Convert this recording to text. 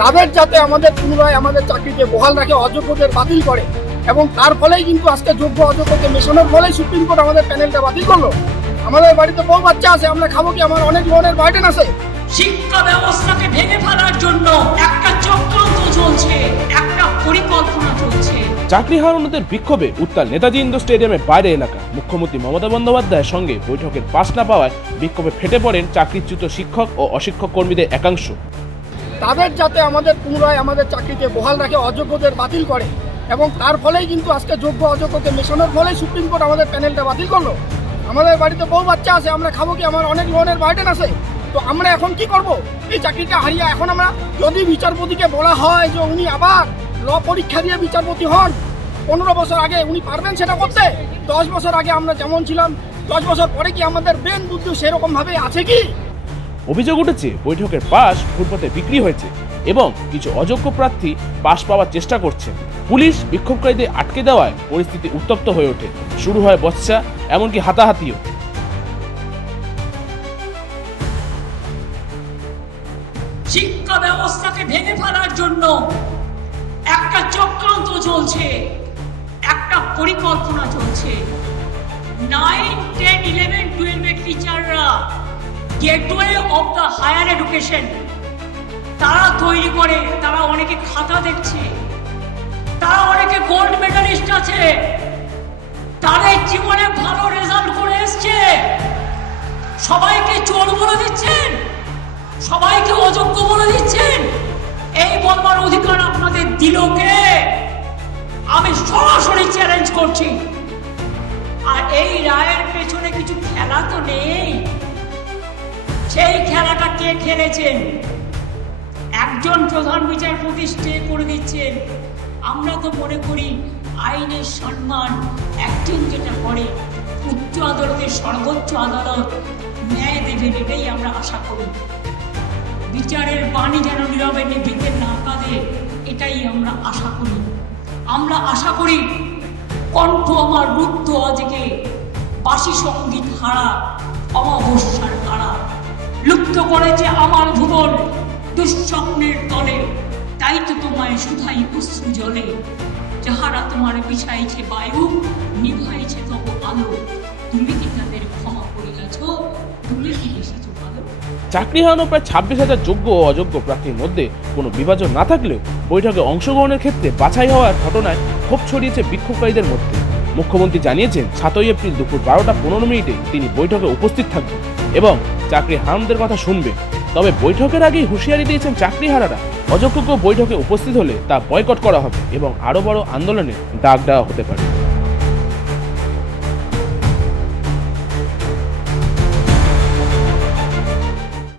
তাদের যাতে আমাদের পুনরায় আমাদের চাকরিকে বহাল রাখে অযোগ্যদের বাতিল করে। এবং তার ফলেই কিন্তু আজকে যোগ্য অযোগ্যকে মেশানোর ফলেই সুপ্রিম কোর্ট আমাদের প্যানেলটা বাতিল করল। আমাদের বাড়িতে বউ বাচ্চা আছে আমরা খাব কি? আমার অনেক লোনের বার্ডেন আছে। শিক্ষা ব্যবস্থাকে ভেঙে ফেলার জন্য একটা চক্রান্ত চলছে একটা পরিকল্পনা চলছে। চাকরি হারানোদের বিক্ষোভে উত্তাল নেতাজি ইন্ডোর স্টেডিয়ামের বাইরে এলাকা। মুখ্যমন্ত্রী মমতা বন্দ্যোপাধ্যায়ের সঙ্গে বৈঠকের পাশ না পাওয়ায় বিক্ষোভে ফেটে পড়েন চাকরিচ্যুত শিক্ষক ও অশিক্ষক কর্মীদের একাংশ। তাদের যাতে আমাদের পুনরায় আমাদের চাকরিকে বহাল রাখে, অযোগ্যদের বাতিল করে। এবং তার ফলেই কিন্তু আজকে যোগ্য অযোগ্যকে মেশানোর ফলেই সুপ্রিম কোর্ট আমাদের প্যানেলটা বাতিল করল। আমাদের বাড়িতে বউ বাচ্চা আছে, আমরা খাব কি? আমার অনেক লোনের বার্ডেন আছে। তো আমরা এখন কি করব? এই চাকরিটা হারিয়ে এখন আমরা যদি বিচারপতিকে বলা হয় যে উনি আবার ল পরীক্ষা দিয়ে বিচারপতি হন, পনেরো বছর আগে উনি পারবেন সেটা করতে? দশ বছর আগে আমরা যেমন ছিলাম, দশ বছর পরে কি আমাদের ব্রেন বুদ্ধি সেরকমভাবে আছে কি? অভিযোগ উঠেছে, বৈঠকের পাশ ফুটপাতে বিক্রি হয়েছে এবং কিছু অযোগ্য প্রার্থী পাশ পাওয়ার চেষ্টা করছে। পুলিশ বিক্ষোভকারীদের আটকে দেওয়ায় পরিস্থিতি উত্তপ্ত হয়ে ওঠে। শুরু হয় বচ্চা এমনকি হাতাহাতিও। শিক্ষা ব্যবস্থাকে ভেঙে ফেলার জন্য একটা চক্রান্ত চলছে, একটা পরিকল্পনা চলছে। নাইন টেন ইলেভেন টুয়েলভের টিচাররা gateway of the higher education. তারা তৈরি করে, তারা অনেকে খাতা দেখছে। তারা অনেকে গোল্ড মেডালিস্ট আছে। তাদের জীবনে ভালো রেজাল্ট করে এসছে। সবাইকে চোর বলে দিচ্ছেন। সবাইকে অযোগ্য বলে দিচ্ছেন। এই বলবার অধিকার আপনাদের দিল কে? আমি সরাসরি চ্যালেঞ্জ করছি। আর এই রায়ের পেছনে কিছু খেলা তো নেই। সেই খেলাটা কে খেলেছেন? একজন প্রধান বিচারপতি স্টে করে দিচ্ছেন। আমরা তো মনে করি আইনের সম্মান একজন যেটা করে, উচ্চ আদালতের সর্বোচ্চ আদালত ন্যায় দেবেন এটাই আমরা আশা করি। বিচারের বাণী যেন নীরবে নিভৃতে না কাঁদে, এটাই আমরা আশা করি। আমরা আশা করি কণ্ঠ আমার রুদ্ধ আজকে, বাসি সংগীত হারা অমাবস্যার লুপ্ত করেছে আমার ভুবন। দুঃস্বপ্নের তলে, তাই তো তোমায় শুধাই অশ্রু জলে। যাহারা তোমার বিছাইছে বায়ু, নিভাইছে তব আলো। তুমি কি তাদের ক্ষমা করিয়াছ? তুমি কি ভালো? চাকরি হারানো প্রায় ছাব্বিশ হাজার যোগ্য ও অযোগ্য প্রার্থীর মধ্যে কোনো বিভাজন না থাকলেও বৈঠকে অংশগ্রহণের ক্ষেত্রে বাছাই হওয়ার ঘটনায় ক্ষোভ ছড়িয়েছে বিক্ষোভকারীদের মধ্যে। মুখ্যমন্ত্রী জানিয়েছেন, সাতই এপ্রিল দুপুর বারোটা পনেরো মিনিটে তিনি বৈঠকে উপস্থিত থাকবেন এবং চাকরি হারানোদের কথা শুনবে। তবে বৈঠকের আগেই হুঁশিয়ারি দিয়েছেন চাকরি হারারা অযোগ্য বৈঠকে উপস্থিত হলে তা বয়কট করা হবে এবং আরও বড় আন্দোলনে ডাক দেওয়া হতে পারে।